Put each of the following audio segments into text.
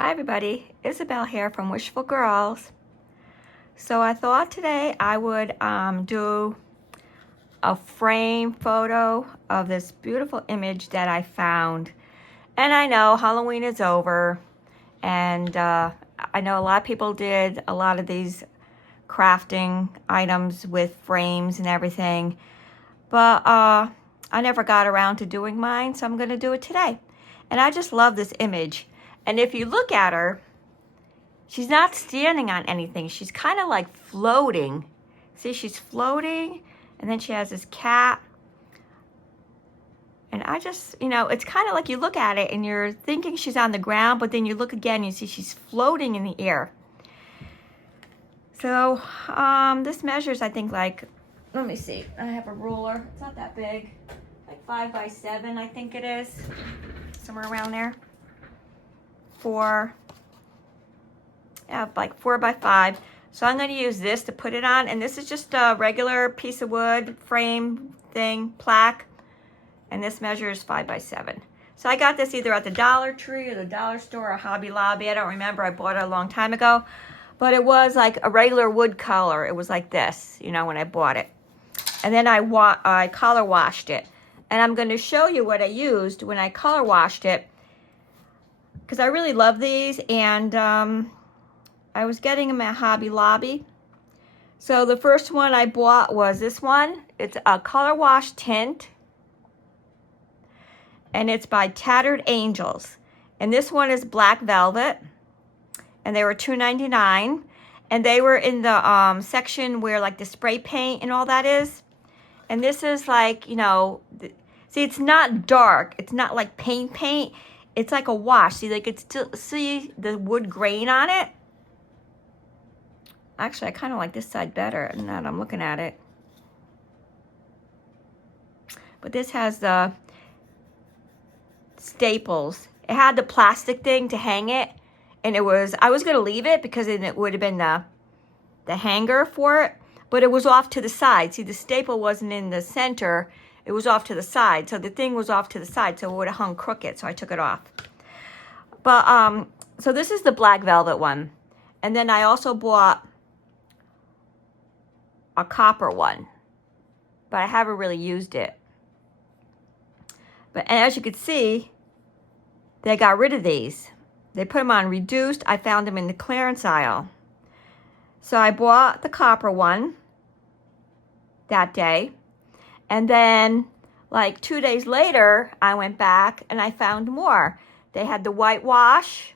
Hi everybody, Isabel here from Wishful Girls. So I thought today I would do a frame photo of this beautiful image that I found. And I know Halloween is over, and I know a lot of people did a lot of these crafting items with frames and everything, but I never got around to doing mine, so I'm going to do it today. And I just love this image. And if you look at her, she's not standing on anything. She's kind of like floating. See, she's floating, and then she has this cat. And I just, it's kind of like you look at it and you're thinking she's on the ground, but then you look again, you see she's floating in the air. So this measures, I think, like, let me see. I have a ruler. It's not that big. Like 5 by 7, I think it is. Somewhere around there. Like 4 by 5. So I'm going to use this to put it on, and this is just a regular piece of wood frame thing, plaque, and this measures 5 by 7. So I got this either at the Dollar Tree or the Dollar Store or Hobby Lobby. I don't remember. I bought it a long time ago, but it was like a regular wood color. It was like this, when I bought it. And then I color washed it, and I'm going to show you what I used when I color washed it, because I really love these, and I was getting them at Hobby Lobby. So the first one I bought was this one. It's a color wash tint, and it's by Tattered Angels. And this one is black velvet, and they were $2.99, and they were in the section where like the spray paint and all that is. And this is like, see, it's not dark. It's not like paint. It's like a wash. See, like it's still, see the wood grain on it? Actually, I kind of like this side better now that I'm looking at it. But this has the staples. It had the plastic thing to hang it. And I was going to leave it because it would have been the hanger for it. But it was off to the side. See, the staple wasn't in the center. It was off to the side. So the thing was off to the side, so it would have hung crooked. So I took it off. But, so this is the black velvet one. And then I also bought a copper one. But I haven't really used it. And as you can see, they got rid of these. They put them on reduced. I found them in the clearance aisle. So I bought the copper one that day. And then, like 2 days later, I went back and I found more. They had the whitewash.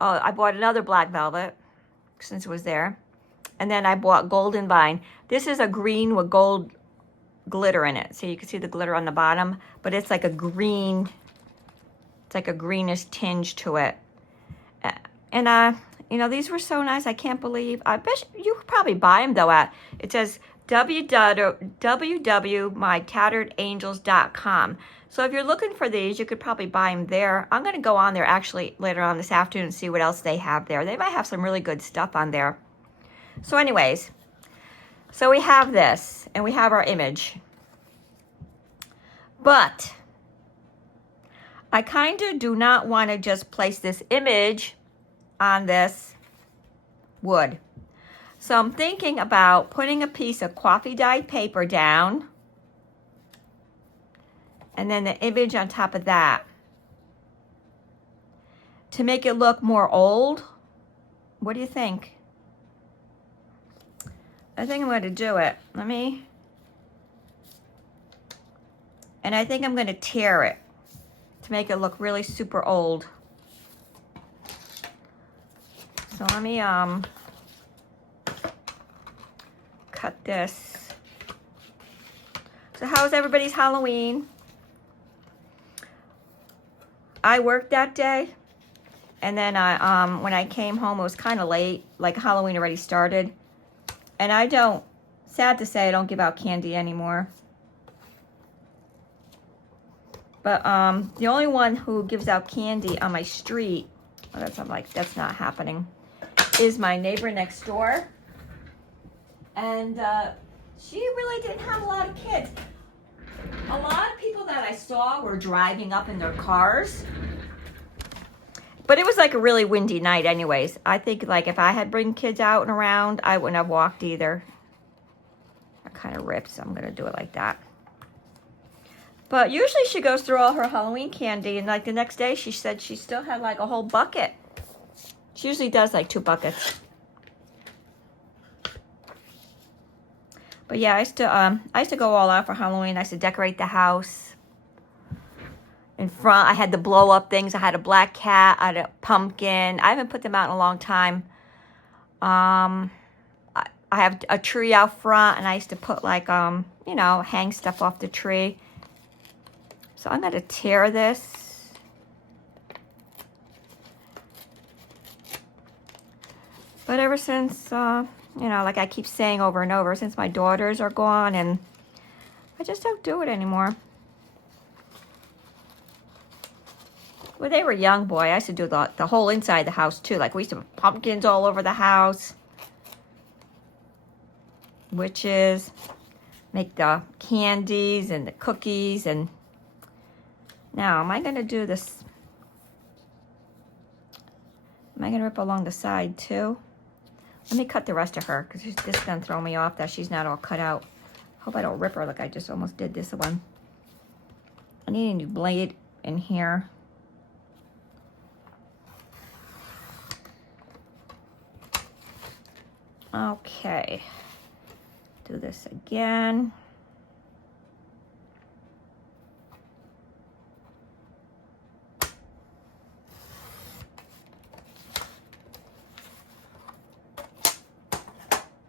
Oh, I bought another black velvet since it was there. And then I bought Golden Vine. This is a green with gold glitter in it. So you can see the glitter on the bottom, but it's like a green, it's like a greenish tinge to it. And these were so nice. I can't believe. I bet you could probably buy them though it says www.mytatteredangels.com. So if you're looking for these, you could probably buy them there. I'm going to go on there actually later on this afternoon and see what else they have there. They might have some really good stuff on there. So anyways, so we have this and we have our image. But I kind of do not want to just place this image on this wood. So I'm thinking about putting a piece of coffee dyed paper down and then the image on top of that to make it look more old. What do you think? I think I'm going to do it. And I think I'm going to tear it to make it look really super old. So let me cut this. So how was everybody's Halloween? I worked that day, and then when I came home, it was kind of late, like Halloween already started. And sad to say, I don't give out candy anymore. But the only one who gives out candy on my street, that's not happening, is my neighbor next door. And she really didn't have a lot of kids. A lot of people that I I saw were driving up in their cars. But it was like a really windy night anyways. I think like if I had bring kids out and around, I wouldn't have walked either. I kind of ripped, so I'm going to do it like that. But usually she goes through all her Halloween candy, and like the next day she said she still had like a whole bucket. She usually does like 2 buckets. But yeah, I used to go all out for Halloween. I used to decorate the house. In front, I had the blow up things. I had a black cat, I had a pumpkin. I haven't put them out in a long time. I have a tree out front, and I used to put like, you know, hang stuff off the tree. So I'm going to tear this. But ever since, you know, like I keep saying over and over, since my daughters are gone, and I just don't do it anymore. When they were young, boy, I used to do the whole inside of the house too. Like we used to have pumpkins all over the house. Witches. Make the candies and the cookies. And now, am I going to do this? Am I going to rip along the side too? Let me cut the rest of her, because this is going to throw me off that she's not all cut out. Hope I don't rip her like I just almost did this one. I need a new blade in here. Okay. Do this again.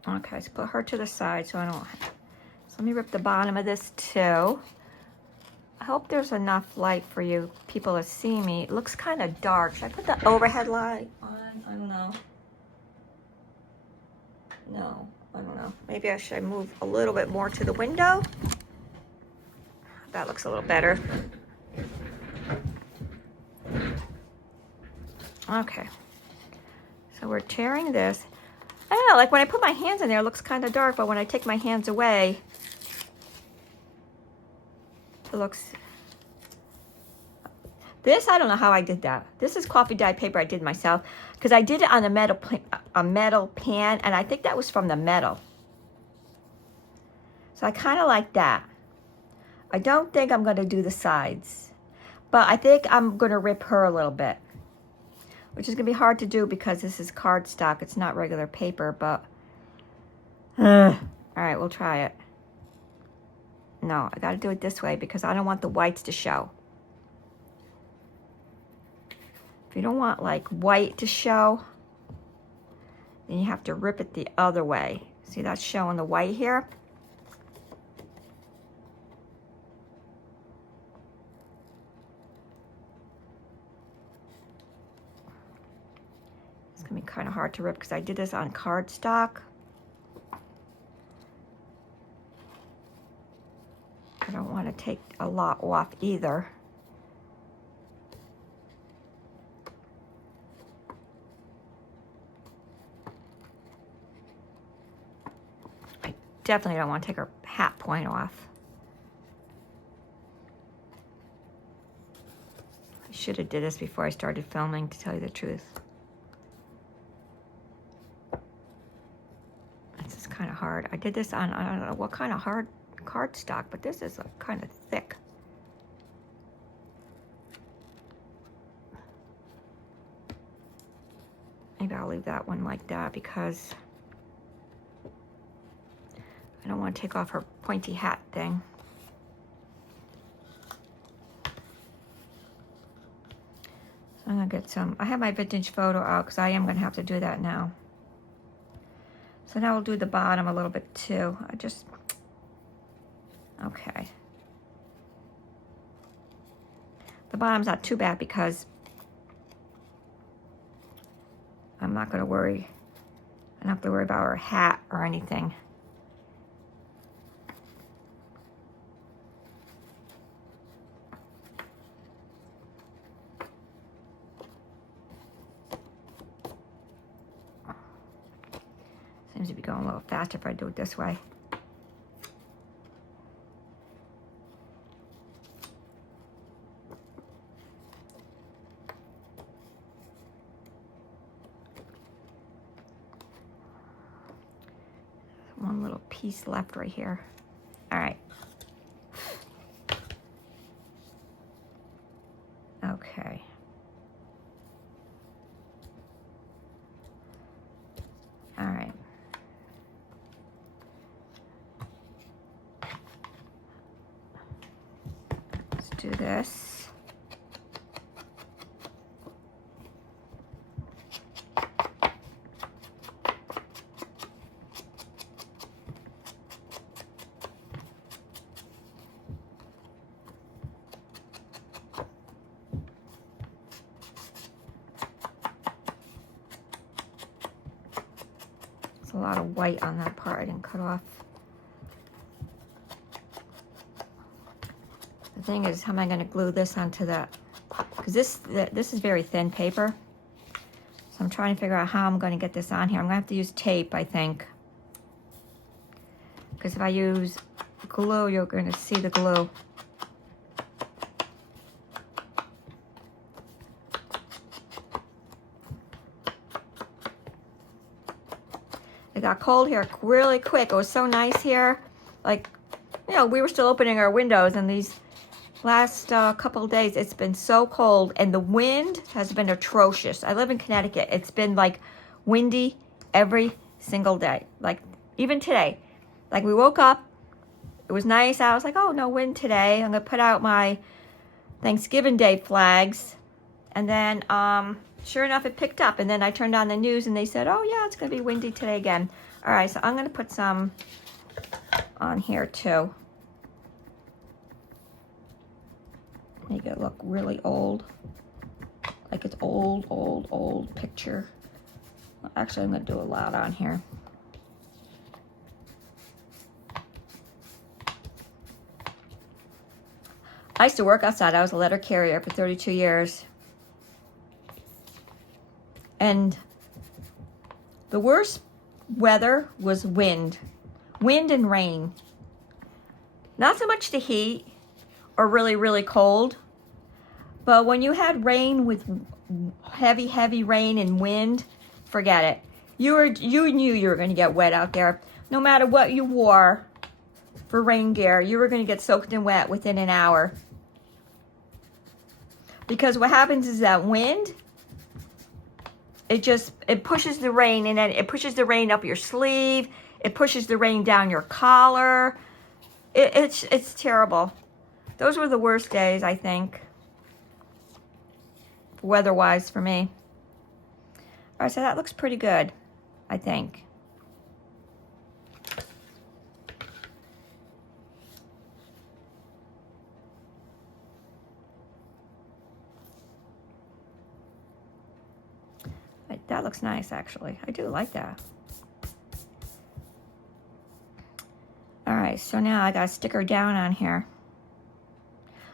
Okay, let's put her to the side so I don't... So let me rip the bottom of this too. I hope there's enough light for you people to see me. It looks kind of dark. Should I put the overhead light on? I don't know. No, I don't know. Maybe I should move a little bit more to the window. That looks a little better. Okay. So we're tearing this. I don't know, like when I put my hands in there, it looks kind of dark, but when I take my hands away, it looks... This, I don't know how I did that. This is coffee dyed paper I did myself, because I did it on a metal pan, and I think that was from the metal. So I kind of like that. I don't think I'm going to do the sides, but I think I'm going to rip her a little bit, which is going to be hard to do because this is cardstock. It's not regular paper, but... all right, we'll try it. No, I got to do it this way because I don't want the whites to show. If you don't want like white to show, then you have to rip it the other way. See, that's showing the white here. It's gonna be kind of hard to rip because I did this on cardstock. I don't want to take a lot off either. Definitely don't want to take her hat point off. I should have did this before I started filming, to tell you the truth. This is kind of hard. I did this on, I don't know what kind of hard cardstock, but this is kind of thick. Maybe I'll leave that one like that because I don't want to take off her pointy hat thing. So I'm going to get some, I have my vintage photo out because I am going to have to do that now. So now we'll do the bottom a little bit too. Okay. The bottom's not too bad because I'm not going to worry. I don't have to worry about her hat or anything. Seems to be going a little faster if I do it this way. piece left right here. All right. Okay. All right. Let's do this. A lot of white on that part I didn't cut off. The thing is, how am I going to glue this onto that? Because this is very thin paper. So I'm trying to figure out how I'm going to get this on here. I'm going to have to use tape, I think. Because if I use glue, you're going to see the glue. It got cold here really quick. It was so nice here. Like, you know, we were still opening our windows, and these last couple of days, it's been so cold, and the wind has been atrocious. I live in Connecticut. It's been like windy every single day. Like, even today. Like, we woke up, it was nice. I was like, oh, no wind today. I'm going to put out my Thanksgiving Day flags. And then, sure enough, it picked up. And then I turned on the news and they said, oh yeah, it's going to be windy today again. All right, so I'm going to put some on here too. Make it look really old. Like it's old picture. Well, actually, I'm going to do a lot on here. I used to work outside. I was a letter carrier for 32 years. And the worst weather was wind and rain. Not so much the heat or really cold, but when you had rain with heavy rain and wind, forget it. You knew you were going to get wet out there. No matter what you wore for rain gear, you were going to get soaked and wet within an hour. Because what happens is that wind, it pushes the rain, and then it pushes the rain up your sleeve. It pushes the rain down your collar. It's terrible. Those were the worst days, I think, weather-wise for me. All right, so that looks pretty good, I think. That looks nice, actually. I do like that. All right, so now I got to stick her down on here.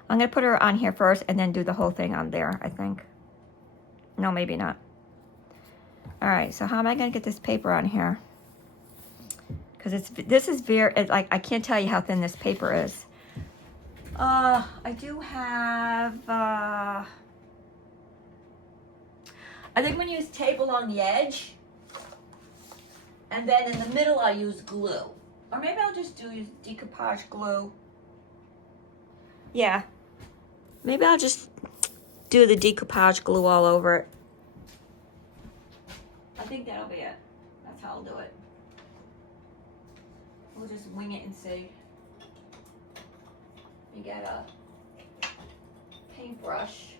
I'm going to put her on here first and then do the whole thing on there, I think. No, maybe not. All right, so how am I going to get this paper on here? Because this is very, like, I can't tell you how thin this paper is. I do have, I think I'm going to use tape along the edge. And then in the middle, I'll use glue. Or maybe I'll just use decoupage glue. Yeah. Maybe I'll just do the decoupage glue all over it. I think that'll be it. That's how I'll do it. We'll just wing it and see. You get a paintbrush.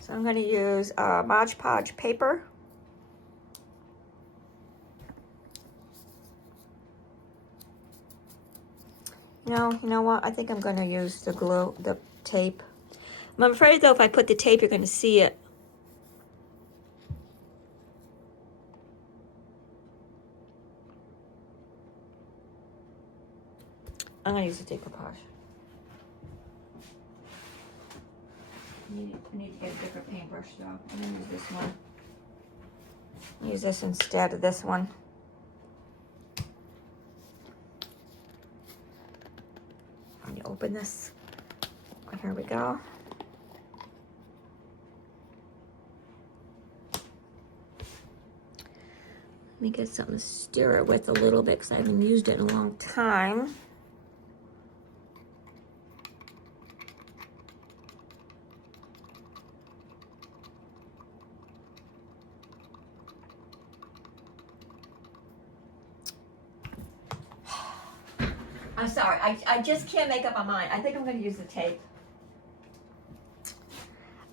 So I'm going to use Mod Podge paper. You know what? I think I'm going to use the glue, the tape. I'm afraid though if I put the tape, you're going to see it. I'm going to use the decoupage. I need to get a bigger paintbrush though. I'm going to use this one. Use this instead of this one. Let me open this. Here we go. Let me get something to stir it with a little bit because I haven't used it in a long time. I'm sorry, I just can't make up my mind. I think I'm going to use the tape.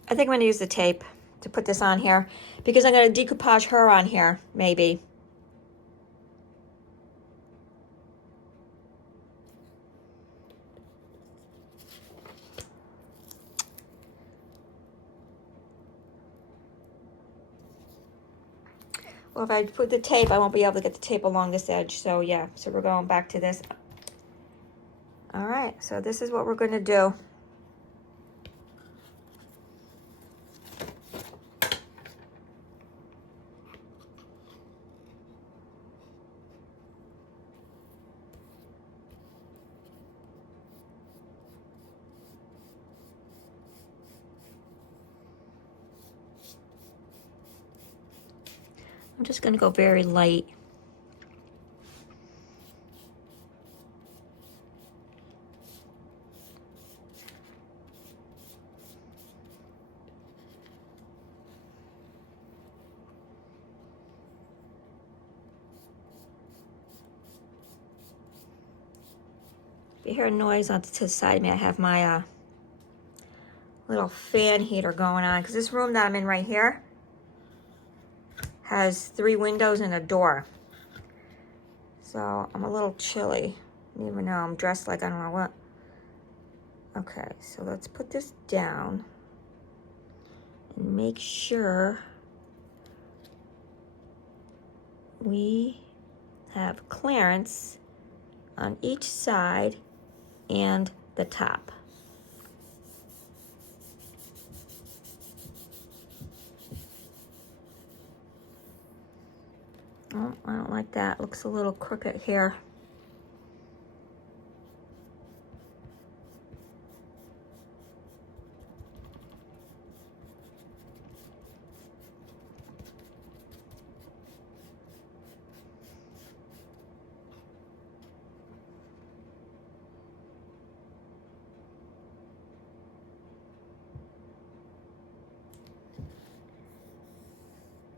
I think I'm going to use the tape to put this on here because I'm going to decoupage her on here, maybe. Well, if I put the tape, I won't be able to get the tape along this edge. So yeah, so we're going back to this. All right, so this is what we're going to do. I'm just going to go very light. If you hear a noise on to the side of me, I have my little fan heater going on because this room that I'm in right here has 3 windows and a door. So I'm a little chilly, even though I'm dressed like I don't know what. Okay, so let's put this down and make sure we have clearance on each side and the top. Oh, I don't like that. Looks a little crooked here.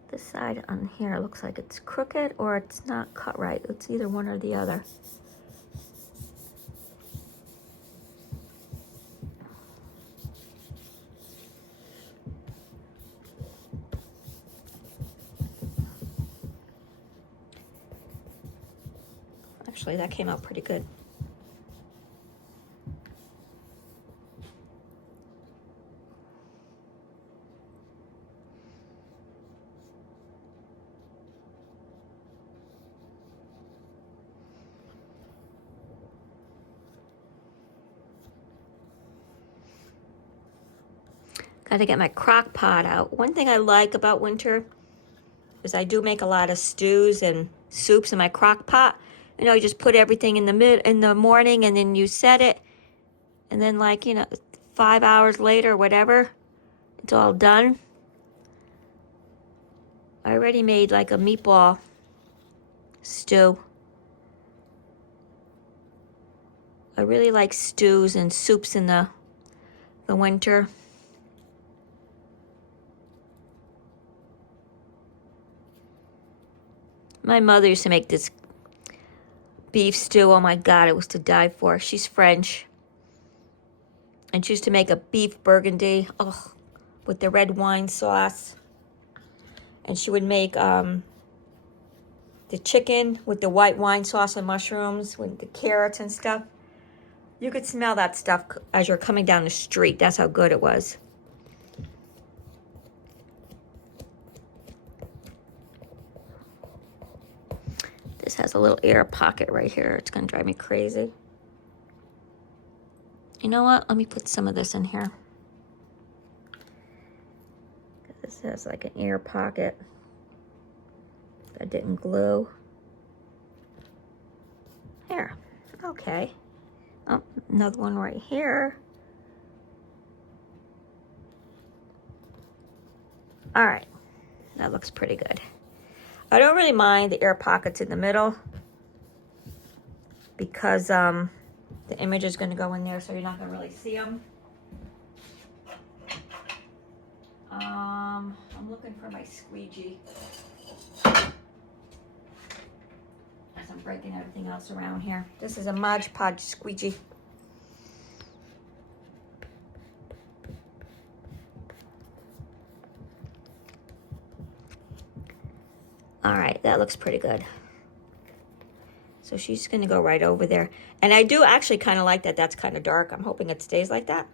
This side on here looks like it's crooked or it's not cut right. It's either one or the other. Actually, that came out pretty good. Got to get my crock pot out. One thing I like about winter is I do make a lot of stews and soups in my crock pot. You know, you just put everything in the morning and then you set it. And then 5 hours later, whatever, it's all done. I already made like a meatball stew. I really like stews and soups in the winter. My mother used to make this beef stew. Oh my God, it was to die for. She's French. And she used to make a beef burgundy, with the red wine sauce. And she would make the chicken with the white wine sauce and mushrooms with the carrots and stuff. You could smell that stuff as you're coming down the street. That's how good it was. This has a little air pocket right here. It's going to drive me crazy. You know what? Let me put some of this in here. This has like an air pocket that didn't glue. Here. Okay. Oh, another one right here. All right. That looks pretty good. I don't really mind the air pockets in the middle because the image is going to go in there, so you're not going to really see them. I'm looking for my squeegee as I'm breaking everything else around here. This is a Mod Podge squeegee. All right, that looks pretty good. So she's gonna go right over there. And I do actually kind of like that. That's kind of dark. I'm hoping it stays like that.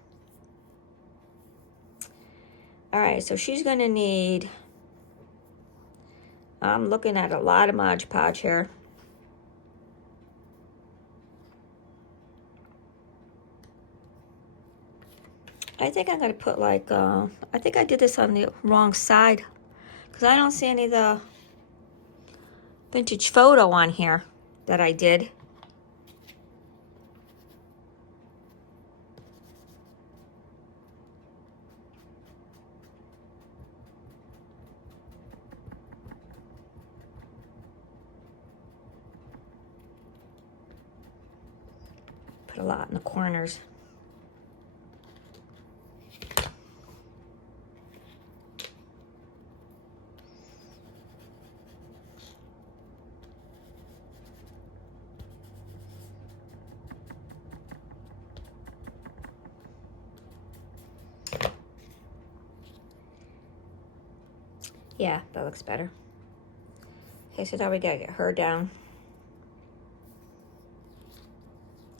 All right, so she's gonna need, I'm looking at a lot of Mod Podge here. I think I'm gonna put like, I think I did this on the wrong side because I don't see any of the vintage photo on here that I did. Put a lot in the corners. Yeah, that looks better. Okay, so now we gotta get her down.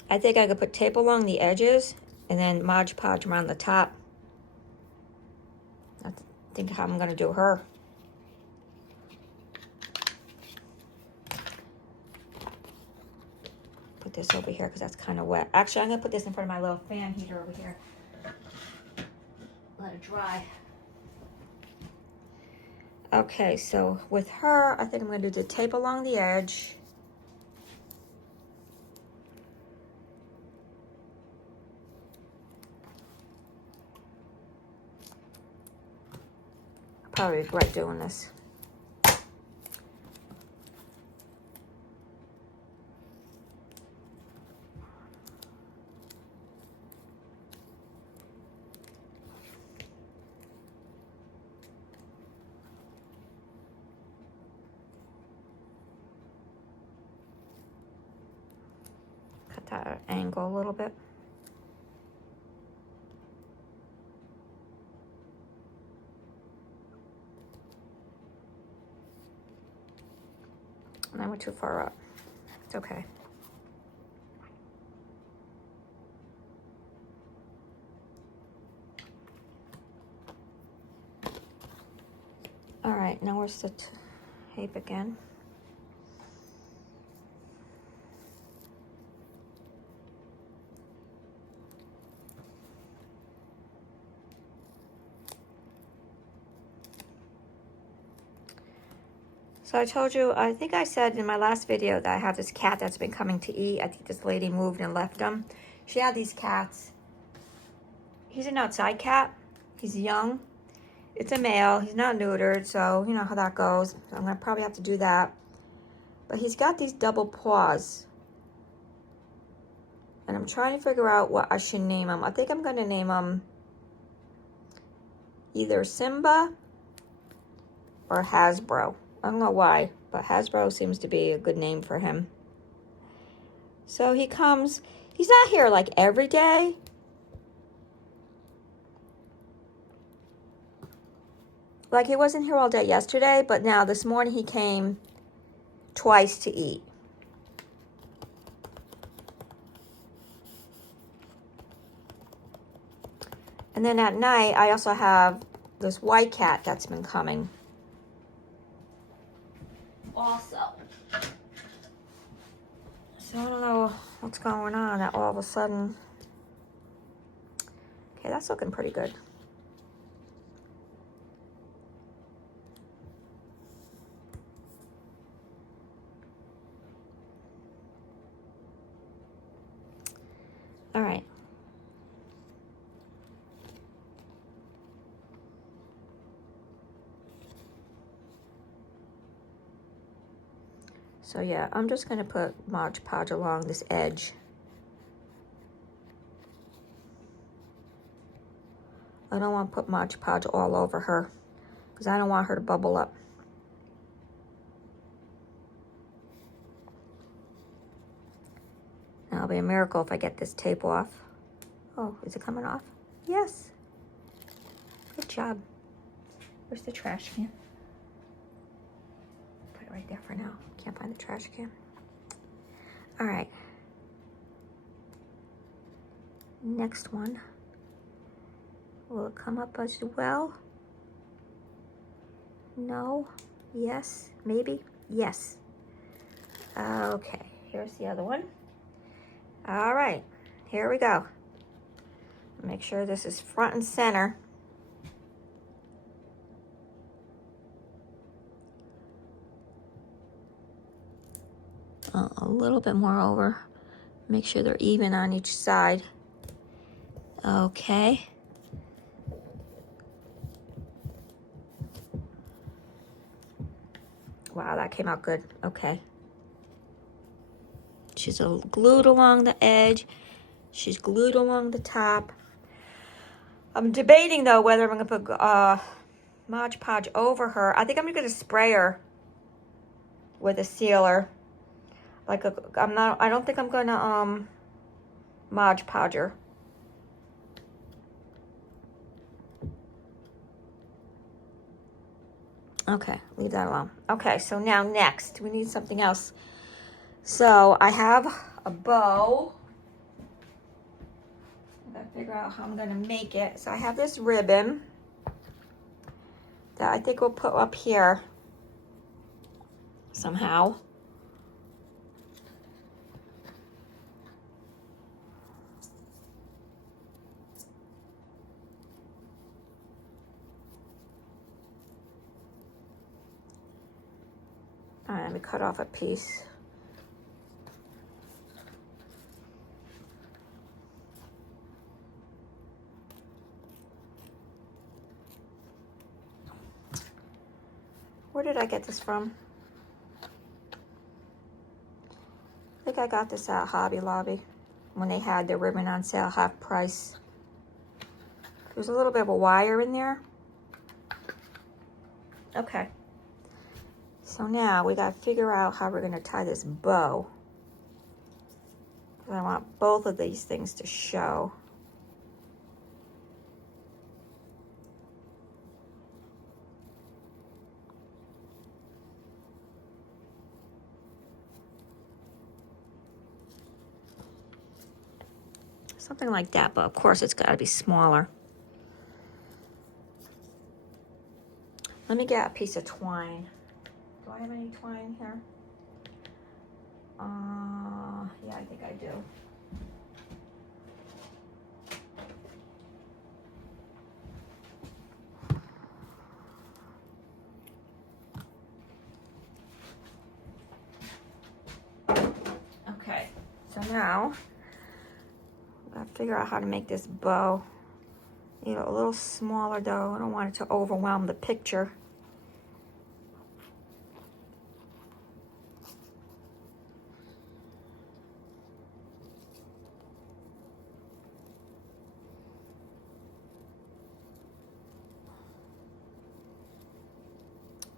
I think I could put tape along the edges and then Mod Podge around the top. I think how I'm gonna do her. Put this over here because that's kind of wet. Actually, I'm gonna put this in front of my little fan heater over here. Let it dry. Okay, so with her, I think I'm gonna do the tape along the edge. I'll probably regret doing this. Cut that angle a little bit. And I went too far up. It's okay. All right, now where's the tape again? So I told you, I think I said in my last video that I have this cat that's been coming to eat. I think this lady moved and left him. She had these cats. He's an outside cat. He's young. It's a male. He's not neutered, so you know how that goes. I'm gonna probably have to do that. But he's got these double paws. And I'm trying to figure out what I should name him. I think I'm gonna name him either Simba or Hasbro. I don't know why, but Hasbro seems to be a good name for him. So he comes, he's not here like every day. Like he wasn't here all day yesterday, but now this morning he came twice to eat. And then at night, I also have this white cat that's been coming. Also. So I don't know what's going on that all of a sudden. Okay, that's looking pretty good. All right. So yeah, I'm just gonna put Mod Podge along this edge. I don't want to put Mod Podge all over her because I don't want her to bubble up. Now it'll be a miracle if I get this tape off. Oh, is it coming off? Yes. Good job. Where's the trash can? Put it right there for now. Can't find the trash can. All right. Next one. Will it come up as well? No. Yes. Maybe. Yes. Okay. Here's the other one. All right. Here we go. Make sure this is front and center. A little bit more over. Make sure they're even on each side. Okay. Wow, that came out good. Okay. She's glued along the edge. She's glued along the top. I'm debating though whether I'm gonna put Mod Podge over her. I think I'm gonna spray her with a sealer. Like I don't think I'm gonna Mod Podge her. Okay, leave that alone. Okay, so now next, we need something else. So I have a bow. I gotta figure out how I'm gonna make it. So I have this ribbon that I think we'll put up here somehow. All right, let me cut off a piece. Where did I get this from? I think I got this at Hobby Lobby when they had the ribbon on sale, half price. There's a little bit of a wire in there. Okay. So now we gotta figure out how we're gonna tie this bow. I want both of these things to show. Something like that, but of course it's gotta be smaller. Let me get a piece of twine. Do I have any twine here? Yeah, I think I do. Okay, so now I gotta figure out how to make this bow. You know, a little smaller though. I don't want it to overwhelm the picture.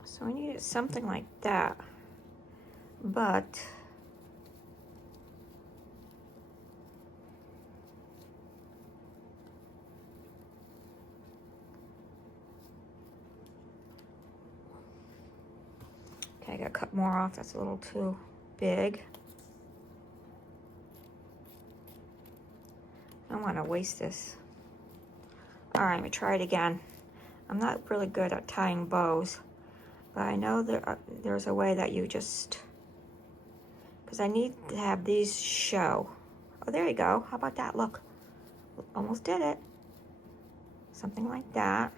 So I needed something like that, but okay, I gotta cut more off. That's a little too big. I don't want to waste this. All right, let me try it again. I'm not really good at tying bows, but I know there's a way that you just, because I need to have these show. Oh, there you go. How about that? Look, almost did it. Something like that.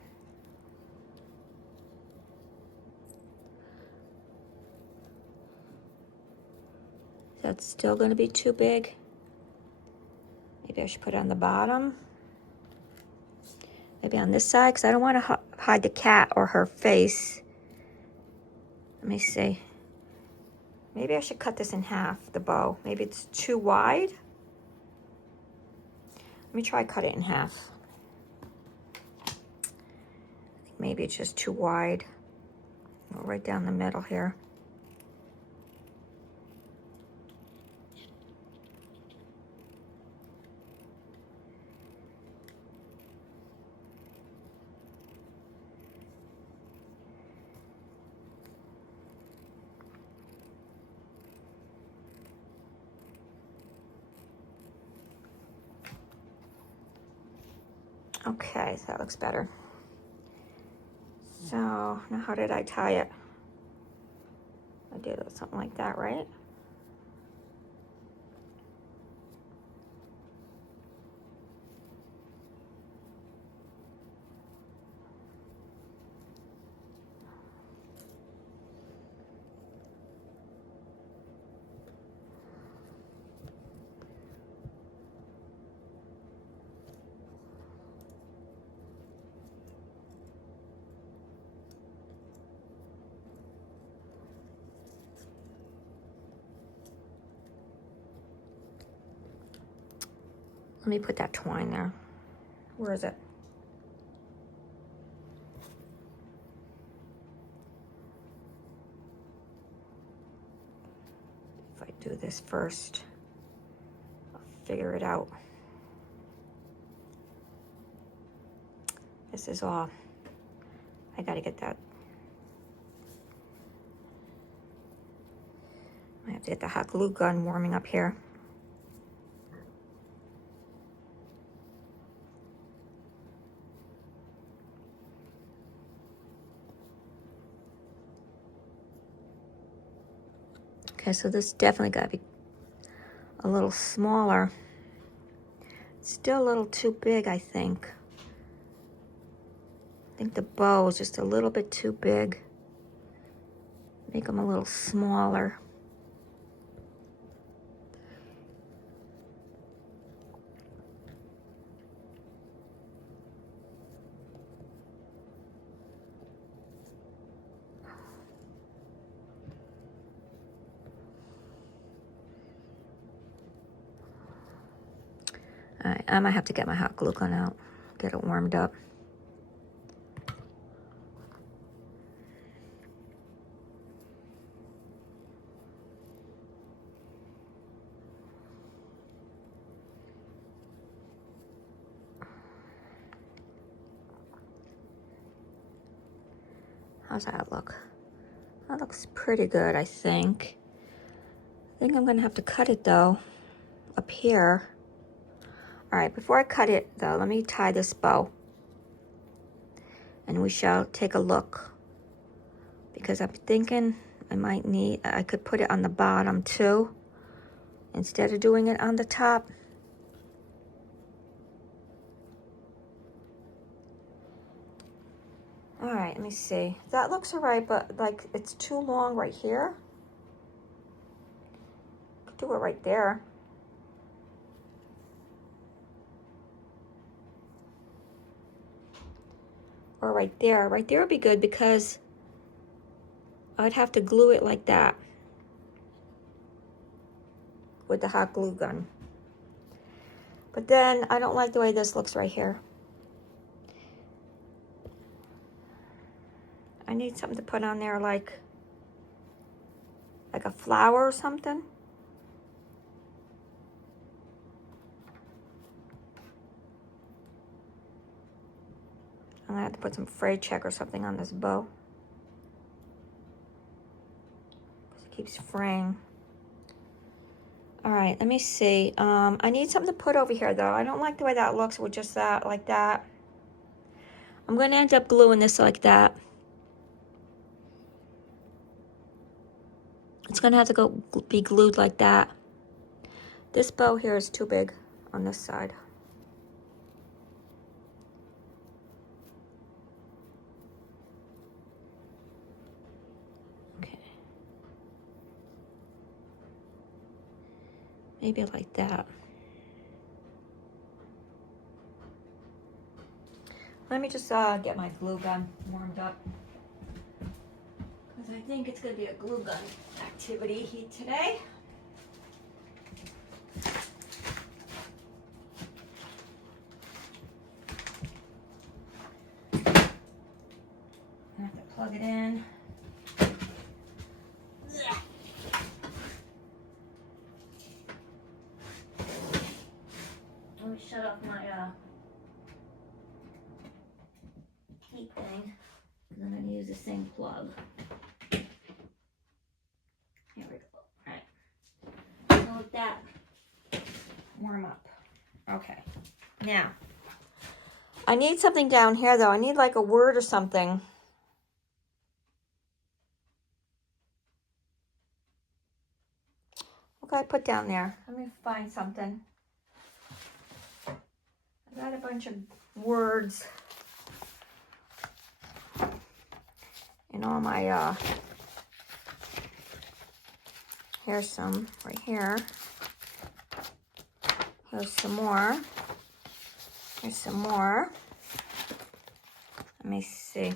That's still going to be too big. Maybe I should put it on the bottom. Maybe on this side, because I don't want to hide the cat or her face. Let me see. Maybe I should cut this in half, the bow. Maybe it's too wide. Let me try cut it in half. I think maybe it's just too wide. Go right down the middle here. Okay, so that looks better. So now how did I tie it? I did something like that, right? Let me put that twine there. Where is it? If I do this first, I'll figure it out. This is all. I gotta get that. I have to get the hot glue gun warming up here. Okay, so this definitely got to be a little smaller. Still a little too big, I think. I think the bow is just a little bit too big. Make them a little smaller. All right, I might have to get my hot glue gun out, get it warmed up. How's that look? That looks pretty good, I think. I think I'm gonna have to cut it though, up here. All right, before I cut it though, let me tie this bow. And we shall take a look. Because I'm thinking I could put it on the bottom too, instead of doing it on the top. All right, let me see. That looks all right, but like it's too long right here. Could do it right there. Or right there. Right there would be good because I'd have to glue it like that with the hot glue gun. But then I don't like the way this looks right here. I need something to put on there like a flower or something. I'm gonna have to put some frayed check or something on this bow. It keeps fraying. All right, let me see. I need something to put over here though. I don't like the way that looks with just that, like that. I'm gonna end up gluing this like that. It's gonna have to be glued like that. This bow here is too big on this side. Okay. Maybe like that. Let me just get my glue gun warmed up. Because I think it's going to be a glue gun activity today. I have to plug it in. Let me shut off my heat thing, because I'm going to use the same plug. Here we go. All right. So let that warm up. Okay. Now, I need something down here, though. I need like a word or something. What can I put down there? Let me find something. I got a bunch of words in all my, here's some right here. Here's some more. Here's some more. Let me see.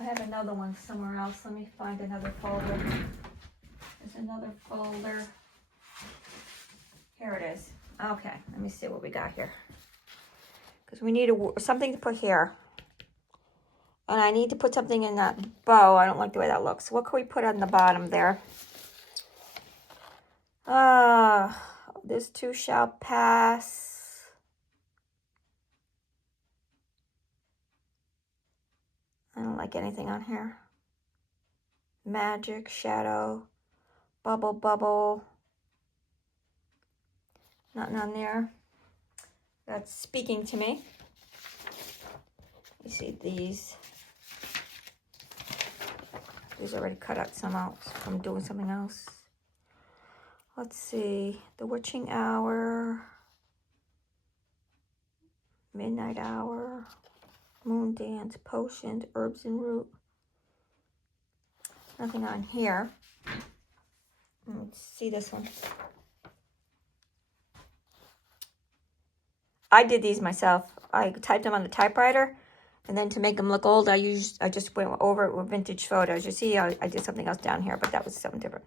I have another one somewhere else. Let me find another folder. There's another folder. Here it is. Okay, let me see what we got here. Because we need something to put here. And I need to put something in that bow. I don't like the way that looks. What can we put on the bottom there? This too shall pass. I don't like anything on here. Magic, shadow, bubble, bubble. Nothing on there. That's speaking to me. You see these. These already cut out some out from doing something else. Let's see. The witching hour. Midnight hour. Moon dance. Potions. Herbs and root. Nothing on here. Let's see this one. I did these myself. I typed them on the typewriter, and then to make them look old, I just went over it with vintage photos. You see, I did something else down here, but that was something different.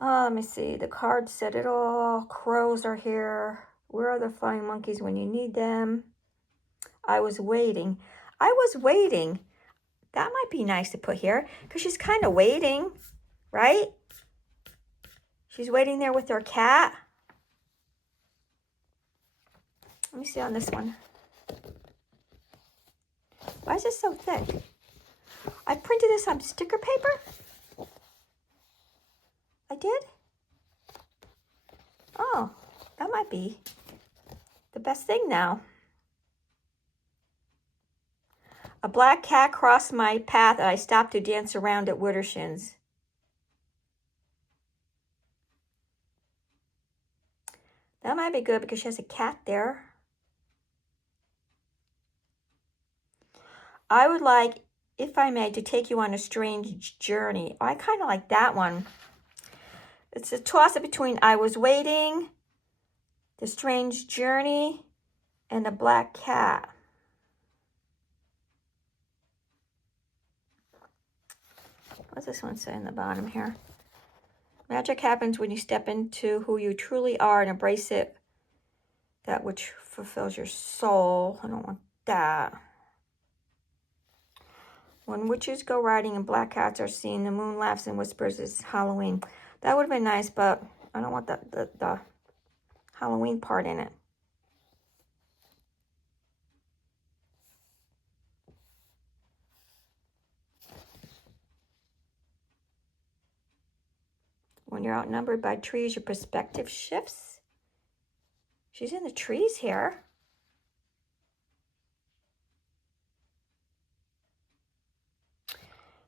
Let me see. The card said it all. Crows are here. Where are the flying monkeys when you need them? I was waiting. I was waiting. That might be nice to put here, because she's kind of waiting, right? She's waiting there with her cat. Let me see on this one. Why is this so thick? I printed this on sticker paper? I did? Oh, that might be the best thing now. A black cat crossed my path and I stopped to dance around at Wittershin's. That might be good because she has a cat there. I would like, if I may, to take you on a strange journey. I kind of like that one. It's a toss-up between I was waiting, the strange journey, and the black cat. What's this one say in the bottom here? Magic happens when you step into who you truly are and embrace it, that which fulfills your soul. I don't want that. When witches go riding and black cats are seen, the moon laughs and whispers it's Halloween. That would have been nice, but I don't want the Halloween part in it. When you're outnumbered by trees, your perspective shifts. She's in the trees here.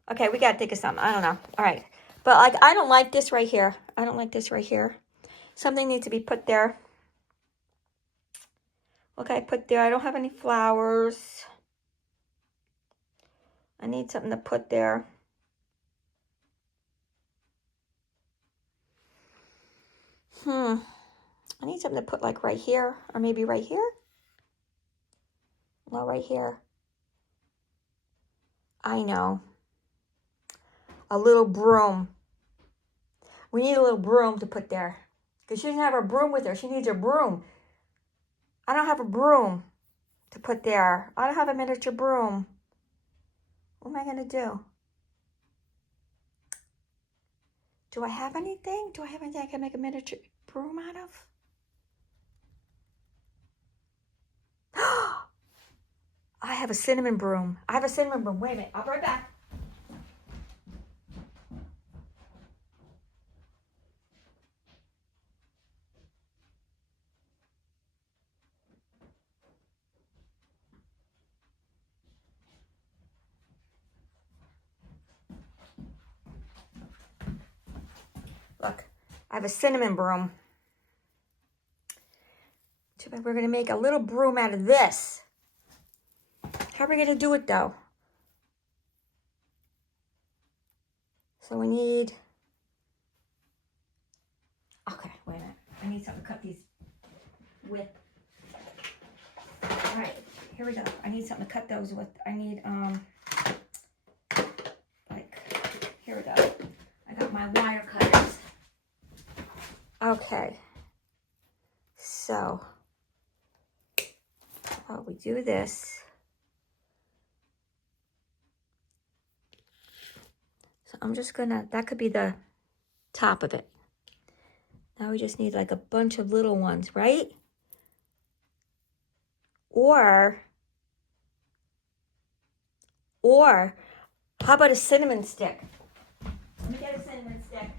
Okay, we got to think of something. I don't know. All right. But like, I don't like this right here. I don't like this right here. Something needs to be put there. Okay, put there. I don't have any flowers. I need something to put there. I need something to put like right here. Or maybe right here. No, right here. I know. a little broom. We need a little broom to put there. Because she doesn't have her broom with her. She needs her broom. I don't have a broom to put there. I don't have a miniature broom. What am I going to do? Do I have anything? Do I have anything I can make a miniature broom out of? I have a cinnamon broom. I have a cinnamon broom. Wait a minute. I'll be right back. Look, I have a cinnamon broom. We're going to make a little broom out of this. How are we going to do it, though? So we need... Okay, wait a minute. I need something to cut these with. All right, here we go. I need something to cut those with. I need, here we go. I got my wire cutters. Okay. So, we do this. So I'm just gonna, that could be the top of it. Now we just need like a bunch of little ones, right? Or how about a cinnamon stick? Let me get a cinnamon stick.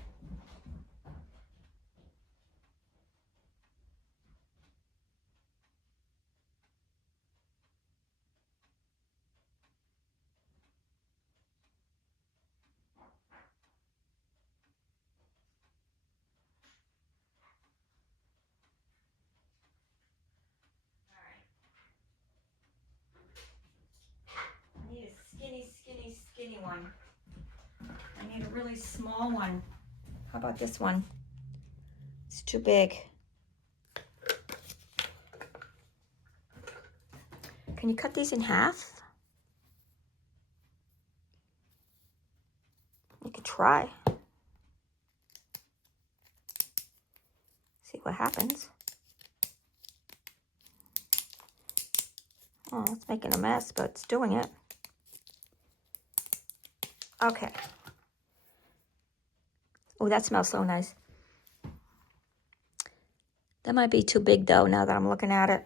Skinny one. I need a really small one. How about this one? It's too big. Can you cut these in half? You could try. See what happens. Oh, it's making a mess, but it's doing it. Okay. Oh, that smells so nice. That might be too big though, now that I'm looking at it.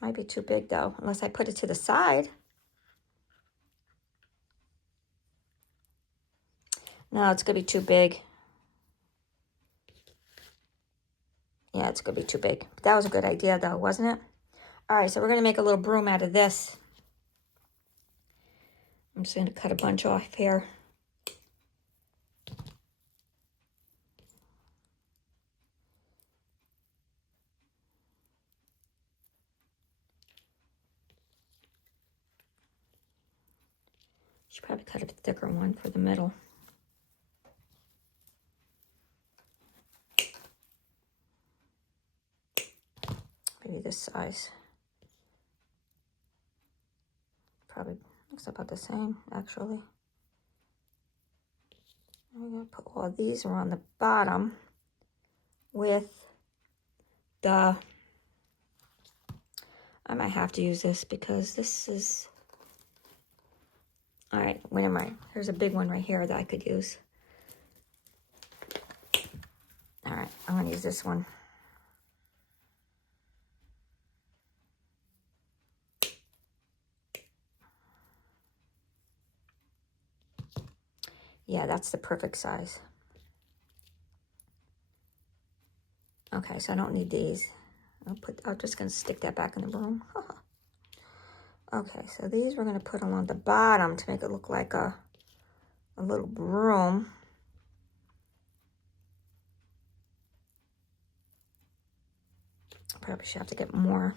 Might be too big though, unless I put it to the side. No, it's gonna be too big. Yeah, it's gonna be too big. But that was a good idea though, wasn't it? All right, so we're gonna make a little broom out of this. I'm just going to cut a bunch off here. Should probably cut a thicker one for the middle. Maybe this size. Probably looks about the same, actually. I'm going to put all these around the bottom with the... I might have to use this because this is... All right, wait a minute. There's a big one right here that I could use. All right, I'm going to use this one. Yeah, that's the perfect size. Okay, so I don't need these. I'm just gonna stick that back in the broom. Okay, so these we're gonna put along the bottom to make it look like a little broom. Probably should have to get more.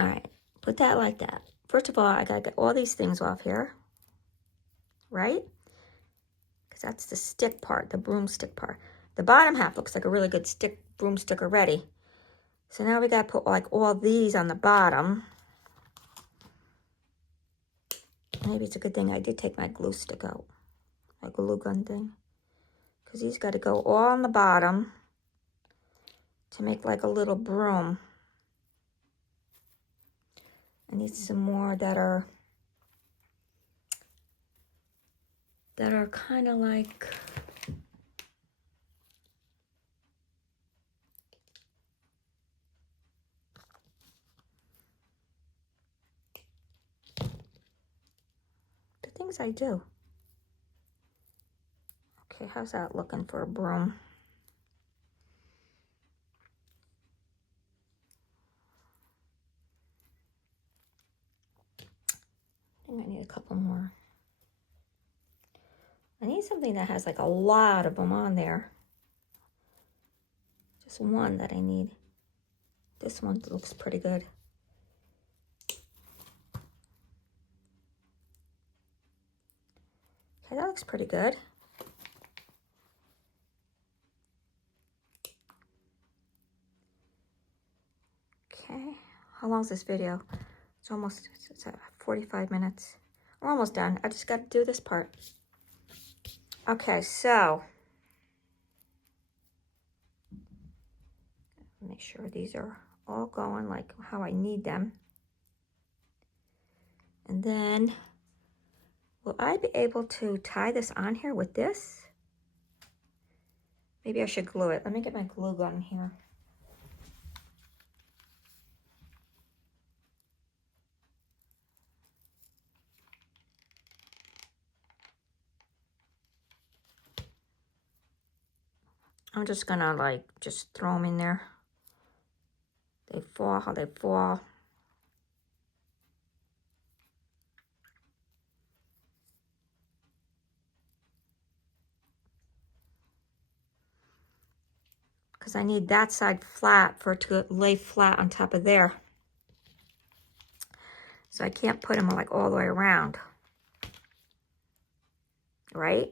All right, put that like that. First of all, I gotta get all these things off here, right? Because that's the stick part, the broomstick part. The bottom half looks like a really good broomstick already. So now we gotta put like all these on the bottom. Maybe it's a good thing I did take my glue stick out, my glue gun thing, because he's got to go all on the bottom to make like a little broom. I need some more that are kind of like, the things I do. Okay, how's that looking for a broom? I think I need a couple more. I need something that has like a lot of them on there. Just one that I need. This one looks pretty good. Okay, that looks pretty good. Okay, how long is this video? It's 45 minutes. We're almost done. I just got to do this part. Okay, so make sure these are all going like how I need them. And then, will I be able to tie this on here with this? Maybe I should glue it. Let me get my glue gun here. I'm just gonna like, just throw them in there. They fall how they fall. Because I need that side flat for it to lay flat on top of there. So I can't put them like all the way around. Right?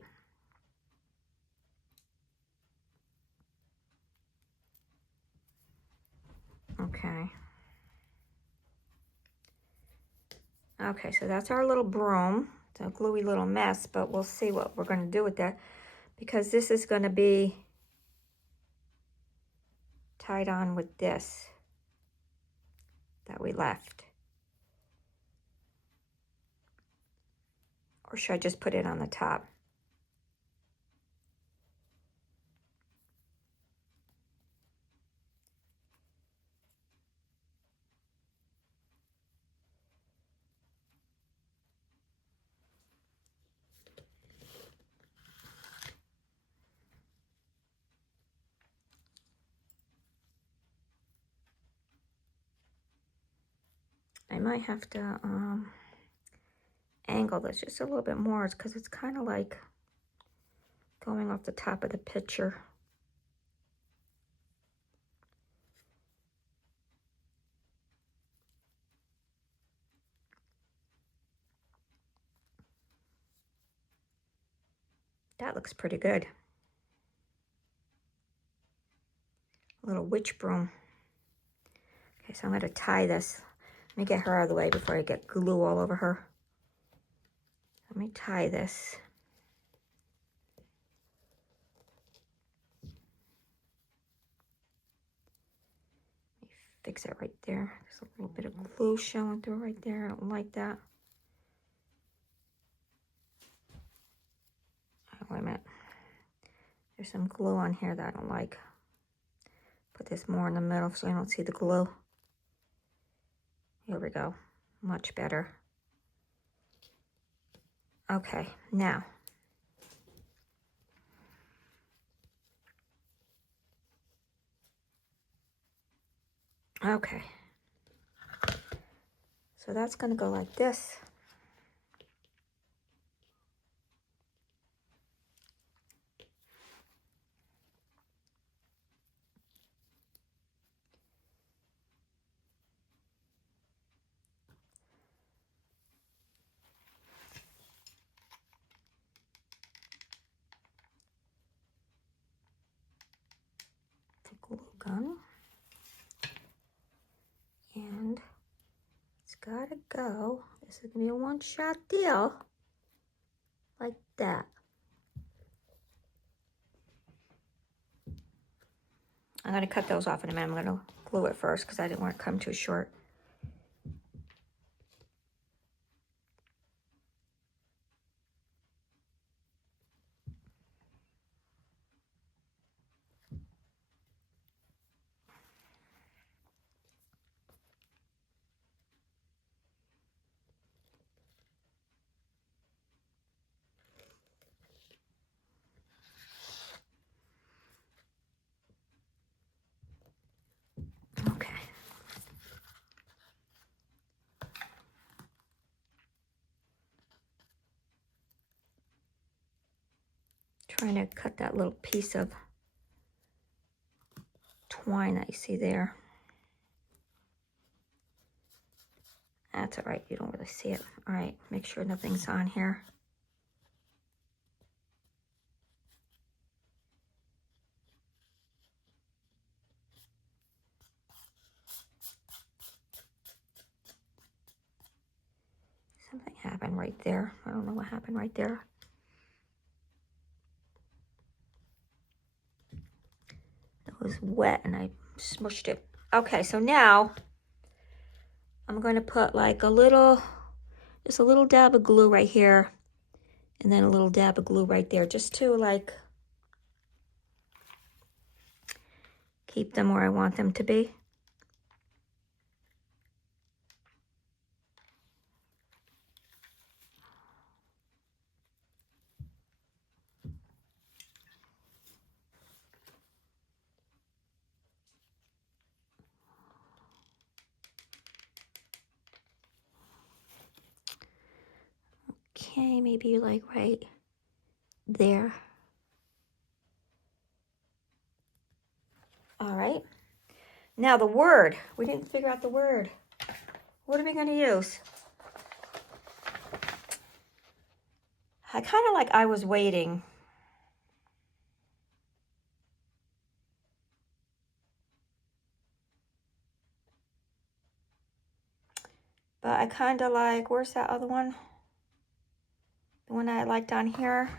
Okay. Okay, so that's our little broom. It's a gluey little mess, but we'll see what we're going to do with that. Because this is going to be tied on with this that we left. Or should I just put it on the top? I might have to angle this just a little bit more because it's kind of like going off the top of the picture. That looks pretty good. A little witch broom. Okay, so I'm going to tie this. Let me get her out of the way before I get glue all over her. Let me tie this. Let me fix it right there. There's a little bit of glue showing through right there. I don't like that. Oh, wait a minute. There's some glue on here that I don't like. Put this more in the middle so I don't see the glue. Here we go. Much better. Okay, now. Okay. So that's going to go like this. The glue gun. And it's got to go. This is gonna be a one-shot deal. Like that. I'm gonna cut those off in a minute. I'm gonna glue it first because I didn't want it to come too short. Okay. Trying to cut that little piece of twine that you see there. That's all right, you don't really see it. All right, make sure nothing's on here. Something happened right there. I don't know what happened right there. It was wet and I smushed it. Okay, so now I'm going to put like a little, just a little dab of glue right here. And then a little dab of glue right there, just to like keep them where I want them to be. Okay, maybe like right there. All right. Now the word. We didn't figure out the word. What are we going to use? I kind of like I was waiting. But I kind of like, where's that other one? The one I liked on here.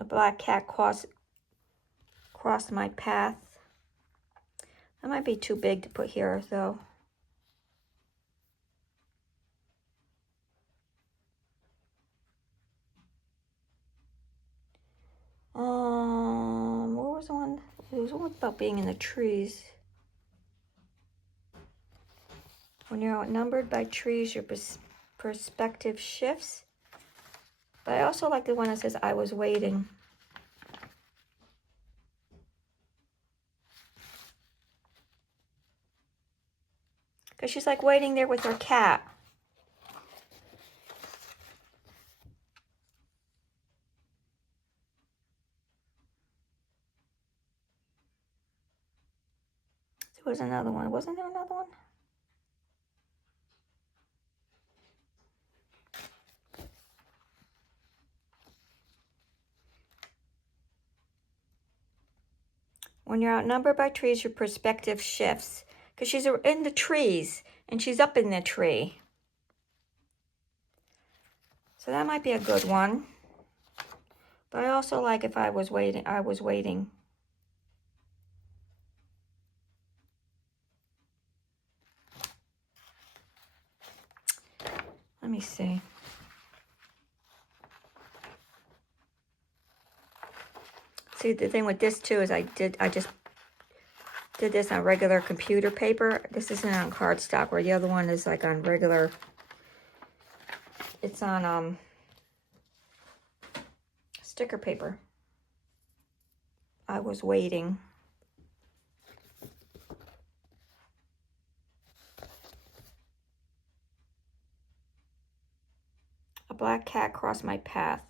A black cat crossed my path. That might be too big to put here though. What was the one? There was one about being in the trees. When you're outnumbered by trees, your perspective shifts. But I also like the one that says, I was waiting. Because she's like waiting there with her cat. There was another one. Wasn't there another one? When you're outnumbered by trees, your perspective shifts. Because she's in the trees, and she's up in the tree. So that might be a good one. But I also like if I was waiting. Let me see. See, the thing with this too is I just did this on regular computer paper. This isn't on cardstock, where the other one is like on regular. It's on sticker paper. I was waiting. A black cat crossed my path.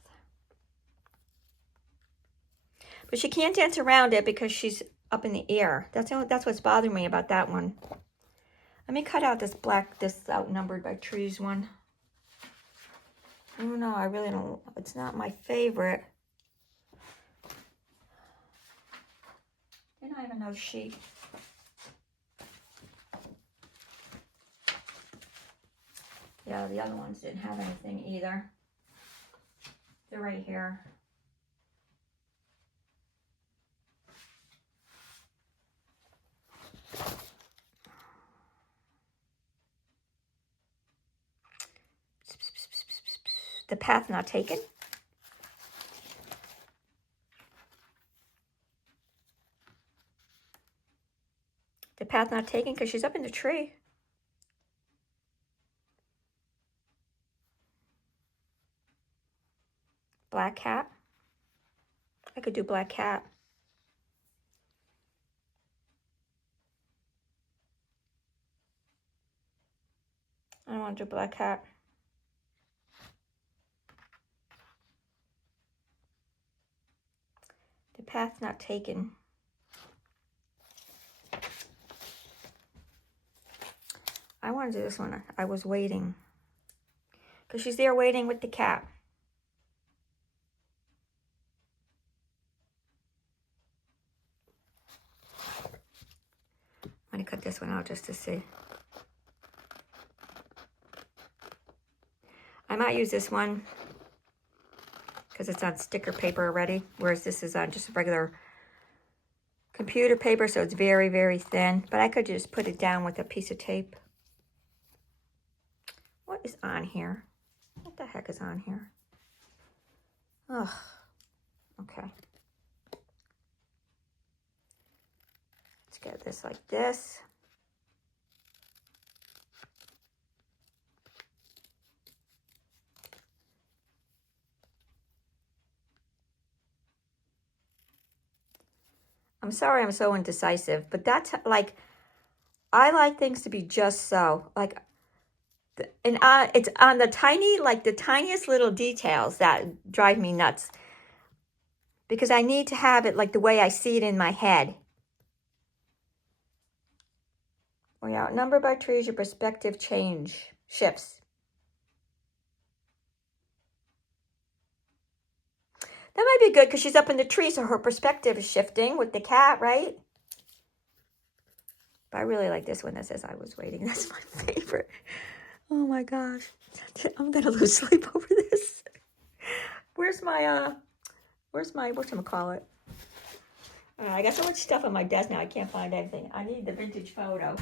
But she can't dance around it because she's up in the air. That's what's bothering me about that one. Let me cut out this outnumbered by trees one. I don't know, I really don't, it's not my favorite. I have another sheet. Yeah, the other ones didn't have anything either. They're right here. The path not taken. The path not taken because she's up in the tree. Black cat. I could do black cat. I don't want to do black cat. The path not taken. I want to do this one. I was waiting. Because she's there waiting with the cat. I'm going to cut this one out just to see. I might use this one because it's on sticker paper already, whereas this is on just regular computer paper, so it's very, very thin. But I could just put it down with a piece of tape. What is on here? What the heck is on here? Ugh. Okay. Let's get this like this. I'm sorry I'm so indecisive, but that's like, I like things to be just so. Like, and it's on the tiny, like the tiniest little details that drive me nuts. Because I need to have it like the way I see it in my head. When you're outnumbered by trees, your perspective shifts. That might be good because she's up in the tree, so her perspective is shifting with the cat, right? But I really like this one that says I was waiting. That's my favorite. Oh my gosh. I'm going to lose sleep over this. Where's my whatchamacallit? I got so much stuff on my desk now, I can't find anything. I need the vintage photo.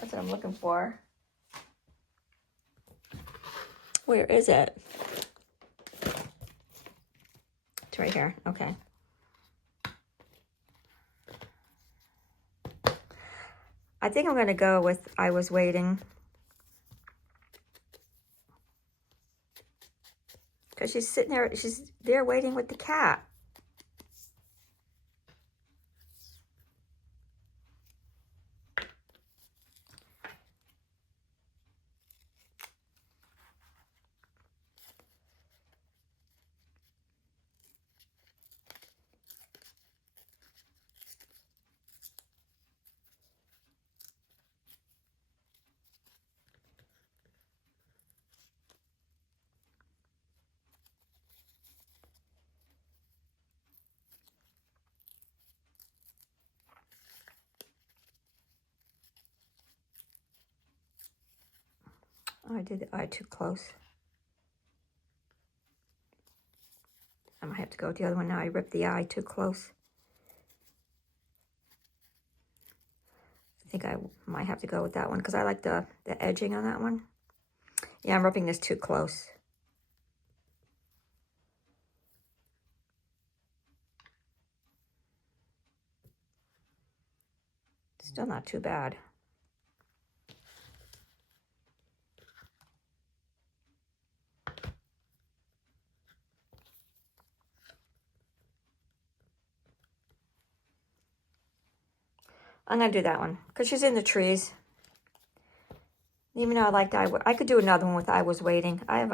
That's what I'm looking for. Where is it? It's right here. Okay. I think I'm going to go with I was waiting. Because she's sitting there, she's there waiting with the cat. Oh, I did the eye too close. I might have to go with the other one now. I ripped the eye too close. I think I might have to go with that one because I like the edging on that one. Yeah, I'm ripping this too close. Still not too bad. I'm going to do that one because she's in the trees. Even though I liked I could do another one with I was waiting. I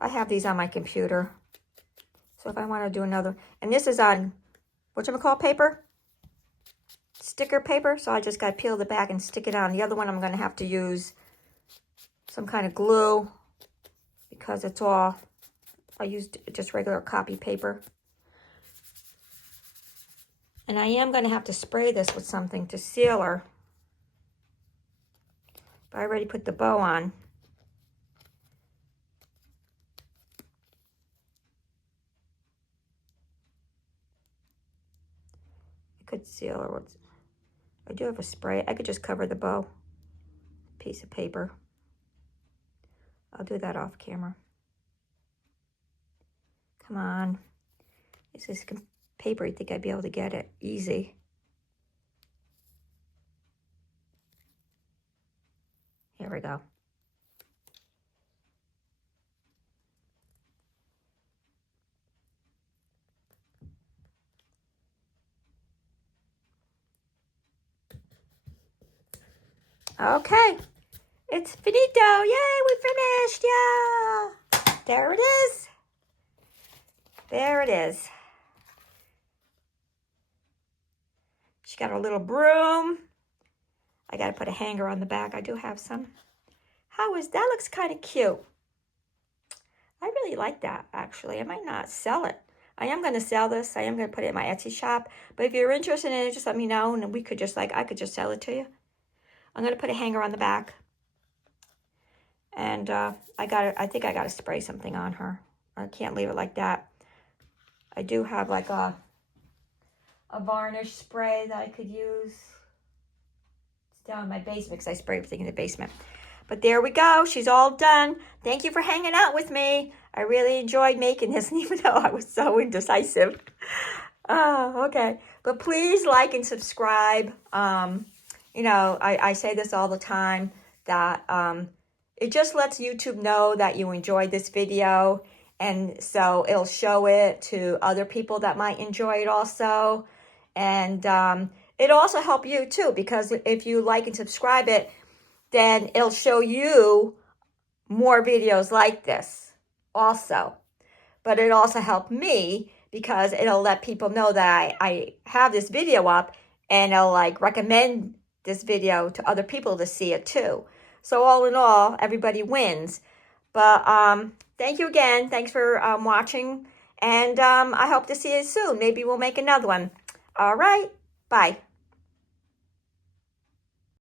have these on my computer. So if I want to do another, and this is on whatchamacallit paper? Sticker paper. So I just got to peel the back and stick it on. The other one I'm going to have to use some kind of glue because it's all, I used just regular copy paper. And I am going to have to spray this with something to seal her. But I already put the bow on. I could seal her with, I do have a spray. I could just cover the bow. Piece of paper. I'll do that off camera. Come on. Is this paper? You think I'd be able to get it? Easy. Here we go. Okay. It's finito. Yay, we finished. Yeah. There it is. There it is. She got a little broom. I got to put a hanger on the back. I do have some. How is that? Looks kind of cute. I really like that, actually. I might not sell it. I am going to sell this. I am going to put it in my Etsy shop. But if you're interested in it, just let me know. And we could just, I could just sell it to you. I'm going to put a hanger on the back. And I think I got to spray something on her. I can't leave it like that. I do have like a varnish spray that I could use. It's down in my basement because I spray everything in the basement. But there we go. She's all done. Thank you for hanging out with me. I really enjoyed making this, even though I was so indecisive. Oh, okay. But please like and subscribe. You know, I say this all the time, that it just lets YouTube know that you enjoyed this video. And so it'll show it to other people that might enjoy it also. And it'll also help you too, because if you like and subscribe it, then it'll show you more videos like this also. But it also helped me because it'll let people know that I have this video up, and it'll like recommend this video to other people to see it too. So all in all, everybody wins. But thank you again. Thanks for watching. And I hope to see you soon. Maybe we'll make another one. All right. Bye.